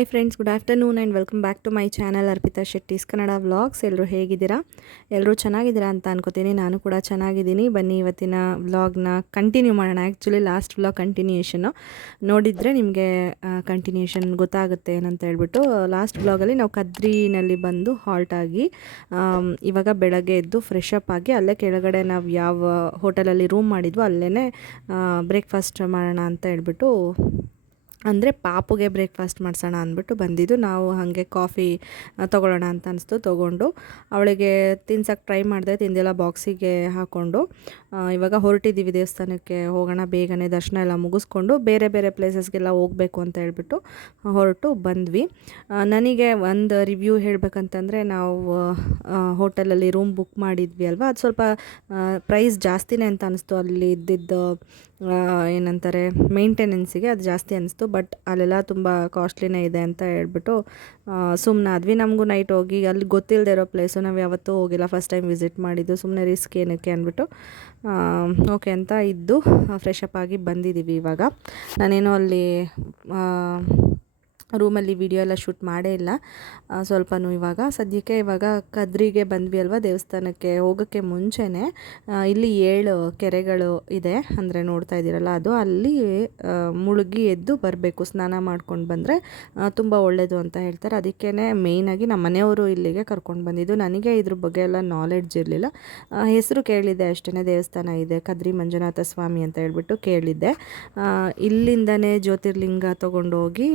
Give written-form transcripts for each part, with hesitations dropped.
Hi friends, good afternoon and welcome back to my channel Arpita Shetty's Kannada vlogs. ಎಲ್ಲರೂ ಹೇಗಿದ್ದೀರಾ? ಎಲ್ಲರೂ ಚೆನ್ನಾಗಿದ್ದೀರಾ ಅಂತ ಅನ್ಕೋತೀನಿ. ನಾನು ಕೂಡ ಚೆನ್ನಾಗಿದ್ದೀನಿ. ಬನ್ನಿ ಇವತ್ತಿನ ವ್ಲಾಗ್ನ ಕಂಟಿನ್ಯೂ ಮಾಡೋಣ. ಆ್ಯಕ್ಚುಲಿ ಲಾಸ್ಟ್ ವ್ಲಾಗ್ ಕಂಟಿನ್ಯೂಯೇಷನ್ನು ನೋಡಿದರೆ ನಿಮಗೆ ಕಂಟಿನ್ಯೂಯೇಷನ್ ಗೊತ್ತಾಗುತ್ತೆ ಏನಂತ ಹೇಳ್ಬಿಟ್ಟು. ಲಾಸ್ಟ್ ವ್ಲಾಗಲ್ಲಿ ನಾವು ಕದ್ರಿನಲ್ಲಿ ಬಂದು ಹಾಲ್ಟ್ ಆಗಿ ಇವಾಗ ಬೆಳಗ್ಗೆ ಎದ್ದು ಫ್ರೆಶ್ ಅಪ್ ಆಗಿ ಅಲ್ಲೇ ಕೆಳಗಡೆ ನಾವು ಯಾವ ಹೋಟೆಲಲ್ಲಿ ರೂಮ್ ಮಾಡಿದ್ವೋ ಅಲ್ಲೇ ಬ್ರೇಕ್ಫಾಸ್ಟ್ ಮಾಡೋಣ ಅಂತ ಹೇಳ್ಬಿಟ್ಟು, ಅಂದರೆ ಪಾಪುಗೆ ಬ್ರೇಕ್ಫಾಸ್ಟ್ ಮಾಡಿಸೋಣ ಅಂದ್ಬಿಟ್ಟು ಬಂದಿದ್ದು. ನಾವು ಹಾಗೆ ಕಾಫಿ ತೊಗೊಳ್ಳೋಣ ಅಂತ ಅನಿಸ್ತು, ತೊಗೊಂಡು ಅವಳಿಗೆ ತಿನ್ಸೋಕ್ಕೆ ಟ್ರೈ ಮಾಡಿದೆ. ತಿಂದೆಲ್ಲ ಬಾಕ್ಸಿಗೆ ಹಾಕ್ಕೊಂಡು ಇವಾಗ ಹೊರಟಿದ್ದೀವಿ. ದೇವಸ್ಥಾನಕ್ಕೆ ಹೋಗೋಣ, ಬೇಗನೆ ದರ್ಶನ ಎಲ್ಲ ಮುಗಿಸ್ಕೊಂಡು ಬೇರೆ ಬೇರೆ ಪ್ಲೇಸಸ್ಗೆಲ್ಲ ಹೋಗಬೇಕು ಅಂತ ಹೇಳ್ಬಿಟ್ಟು ಹೊರಟು ಬಂದ್ವಿ. ನನಗೆ ಒಂದು ರಿವ್ಯೂ ಹೇಳಬೇಕಂತಂದರೆ, ನಾವು ಹೋಟೆಲಲ್ಲಿ ರೂಮ್ ಬುಕ್ ಮಾಡಿದ್ವಿ ಅಲ್ವಾ, ಅದು ಸ್ವಲ್ಪ ಪ್ರೈಸ್ ಜಾಸ್ತಿನೇ ಅಂತ ಅನಿಸ್ತು. ಅಲ್ಲಿ ಇದ್ದಿದ್ದು ಏನಂತಾರೆ ಮೇಂಟೆನೆನ್ಸಿಗೆ ಅದು ಜಾಸ್ತಿ ಅನಿಸ್ತು. ಬಟ್ ಅಲ್ಲೆಲ್ಲ ತುಂಬ ಕಾಸ್ಟ್ಲಿನೇ ಇದೆ ಅಂತ ಹೇಳ್ಬಿಟ್ಟು ಸುಮ್ಮನಾದ್ವಿ. ನಮಗೂ ನೈಟ್ ಹೋಗಿ ಅಲ್ಲಿ ಗೊತ್ತಿಲ್ಲದೆ ಇರೋ ಪ್ಲೇಸು, ನಾವು ಯಾವತ್ತೂ ಹೋಗಿಲ್ಲ, ಫಸ್ಟ್ ಟೈಮ್ ವಿಸಿಟ್ ಮಾಡಿದ್ದು, ಸುಮ್ಮನೆ ರಿಸ್ಕ್ ಏನಕ್ಕೆ ಅಂದ್ಬಿಟ್ಟು ಓಕೆ ಅಂತ ಇದ್ದು ಫ್ರೆಶ್ ಅಪ್ ಆಗಿ ಬಂದಿದ್ದೀವಿ. ಇವಾಗ ನಾನೇನೋ ಅಲ್ಲಿ ರೂಮಲ್ಲಿ ವಿಡಿಯೋ ಎಲ್ಲ ಶೂಟ್ ಮಾಡೇ ಇಲ್ಲ ಸ್ವಲ್ಪನೂ. ಸದ್ಯಕ್ಕೆ ಇವಾಗ ಕದ್ರಿಗೆ ಬಂದ್ವಿ ಅಲ್ವಾ, ದೇವಸ್ಥಾನಕ್ಕೆ ಹೋಗೋಕ್ಕೆ ಮುಂಚೆನೇ ಇಲ್ಲಿ 7 ಕೆರೆಗಳು ಇದೆ, ಅಂದರೆ ನೋಡ್ತಾ ಇದ್ದೀರಲ್ಲ ಅದು. ಅಲ್ಲಿ ಮುಳುಗಿ ಎದ್ದು ಬರಬೇಕು, ಸ್ನಾನ ಮಾಡ್ಕೊಂಡು ಬಂದರೆ ತುಂಬ ಒಳ್ಳೆಯದು ಅಂತ ಹೇಳ್ತಾರೆ. ಅದಕ್ಕೇ ಮೇಯ್ನಾಗಿ ನಮ್ಮ ಮನೆಯವರು ಇಲ್ಲಿಗೆ ಕರ್ಕೊಂಡು ಬಂದಿದ್ದು. ನನಗೆ ಇದ್ರ ಬಗ್ಗೆ ಎಲ್ಲ ನಾಲೆಡ್ಜ್ ಇರಲಿಲ್ಲ. ಹೆಸರು ಕೇಳಿದ್ದೆ ಅಷ್ಟೇ, ದೇವಸ್ಥಾನ ಇದೆ ಕದ್ರಿ ಮಂಜುನಾಥ ಸ್ವಾಮಿ ಅಂತ ಹೇಳ್ಬಿಟ್ಟು ಕೇಳಿದ್ದೆ. ಇಲ್ಲಿಂದನೇ ಜ್ಯೋತಿರ್ಲಿಂಗ ತೊಗೊಂಡೋಗಿ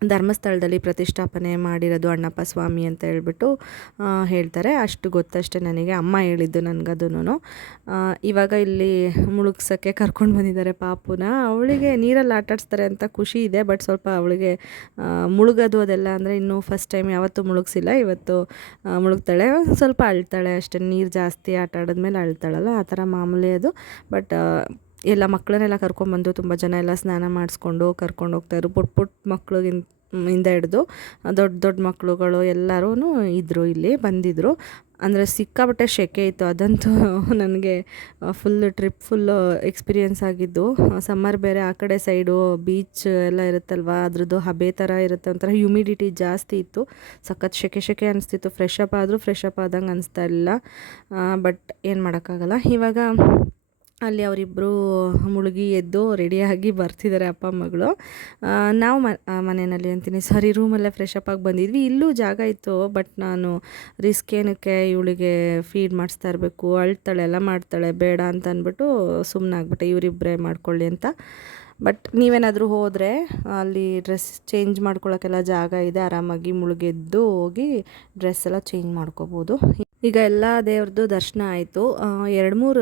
ಧರ್ಮಸ್ಥಳದಲ್ಲಿ ಪ್ರತಿಷ್ಠಾಪನೆ ಮಾಡಿರೋದು ಅಣ್ಣಪ್ಪ ಸ್ವಾಮಿ ಅಂತ ಹೇಳ್ಬಿಟ್ಟು ಹೇಳ್ತಾರೆ. ಅಷ್ಟು ಗೊತ್ತಷ್ಟೇ ನನಗೆ, ಅಮ್ಮ ಹೇಳಿದ್ದು ನನಗದೂ. ಇವಾಗ ಇಲ್ಲಿ ಮುಳುಗ್ಸೋಕ್ಕೆ ಕರ್ಕೊಂಡು ಬಂದಿದ್ದಾರೆ ಪಾಪುನ. ಅವಳಿಗೆ ನೀರಲ್ಲಿ ಆಟಾಡಿಸ್ತಾರೆ ಅಂತ ಖುಷಿ ಇದೆ, ಬಟ್ ಸ್ವಲ್ಪ ಅವಳಿಗೆ ಮುಳುಗೋದು ಅದೆಲ್ಲ ಅಂದರೆ ಇನ್ನೂ ಫಸ್ಟ್ ಟೈಮ್, ಯಾವತ್ತೂ ಮುಳುಗಿಸಿಲ್ಲ, ಇವತ್ತು ಮುಳುಗ್ತಾಳೆ. ಸ್ವಲ್ಪ ಅಳ್ತಾಳೆ ಅಷ್ಟೇ, ನೀರು ಜಾಸ್ತಿ ಆಟ ಆಡಿದ್ಮೇಲೆ ಅಳ್ತಾಳಲ್ಲ, ಆ ಥರ ಮಾಮೂಲಿ ಅದು. ಬಟ್ ಎಲ್ಲ ಮಕ್ಕಳನ್ನೆಲ್ಲ ಕರ್ಕೊಂಬಂದು ತುಂಬ ಜನ ಎಲ್ಲ ಸ್ನಾನ ಮಾಡಿಸ್ಕೊಂಡು ಕರ್ಕೊಂಡು ಹೋಗ್ತಾಯಿದ್ರು. ಪುಟ್ಟ ಮಕ್ಕಳಿಂದ ಹಿಡ್ದು ದೊಡ್ಡ ಮಕ್ಕಳುಗಳು ಎಲ್ಲರೂ ಇದ್ದರು, ಇಲ್ಲಿ ಬಂದಿದ್ದರು. ಅಂದರೆ ಸಿಕ್ಕಾಪಟ್ಟೆ ಸೆಕೆ ಇತ್ತು, ಅದಂತೂ ನನಗೆ ಫುಲ್ಲು ಎಕ್ಸ್ಪೀರಿಯೆನ್ಸ್ ಆಗಿದ್ದು. ಸಮ್ಮರ್ ಬೇರೆ, ಆ ಕಡೆ ಸೈಡು ಬೀಚ್ ಎಲ್ಲ ಇರುತ್ತಲ್ವ, ಅದ್ರದ್ದು ಹಬೆ ಥರ ಇರುತ್ತೆ, ಒಂಥರ ಹ್ಯುಮಿಡಿಟಿ ಜಾಸ್ತಿ ಇತ್ತು, ಸಖತ್ ಸೆಕೆ ಅನಿಸ್ತಿತ್ತು. ಫ್ರೆಶ್ ಅಪ್ ಆದರೂ ಫ್ರೆಶ್ ಅಪ್ ಆದಂಗೆ ಅನಿಸ್ತಾ ಇಲ್ಲ. ಬಟ್ ಏನು ಮಾಡೋಕ್ಕಾಗಲ್ಲ. ಇವಾಗ ಅಲ್ಲಿ ಅವರಿಬ್ಬರು ಮುಳುಗಿ ಎದ್ದು ರೆಡಿಯಾಗಿ ಬರ್ತಿದ್ದಾರೆ, ಅಪ್ಪ ಮಗಳು. ನಾವು ಮನೆಯಲ್ಲಿ ಅಂತೀನಿ, ಸಾರಿ, ರೂಮಲ್ಲೇ ಫ್ರೆಶ್ ಅಪ್ ಆಗಿ ಬಂದಿದ್ವಿ. ಇಲ್ಲೂ ಜಾಗ ಇತ್ತು, ಬಟ್ ನಾನು ರಿಸ್ಕ್ ಏನಕ್ಕೆ, ಇವಳಿಗೆ ಫೀಡ್ ಮಾಡಿಸ್ತಾ ಇರಬೇಕು, ಅಳ್ತಾಳೆ ಎಲ್ಲ ಮಾಡ್ತಾಳೆ, ಬೇಡ ಅಂತ ಅಂದ್ಬಿಟ್ಟು ಸುಮ್ಮನಾಗ್ಬಿಟ್ಟೆ, ಇವರಿಬ್ಬರೇ ಮಾಡ್ಕೊಳ್ಳಿ ಅಂತ. ಬಟ್ ನೀವೇನಾದರೂ ಹೋದರೆ ಅಲ್ಲಿ ಡ್ರೆಸ್ ಚೇಂಜ್ ಮಾಡ್ಕೊಳ್ಳೋಕ್ಕೆಲ್ಲ ಜಾಗ ಇದೆ, ಆರಾಮಾಗಿ ಮುಳುಗೆದ್ದು ಹೋಗಿ ಡ್ರೆಸ್ ಎಲ್ಲ ಚೇಂಜ್ ಮಾಡ್ಕೋಬೋದು. ಈಗ ಎಲ್ಲ ದೇವ್ರದ್ದು ದರ್ಶನ ಆಯಿತು. 2-3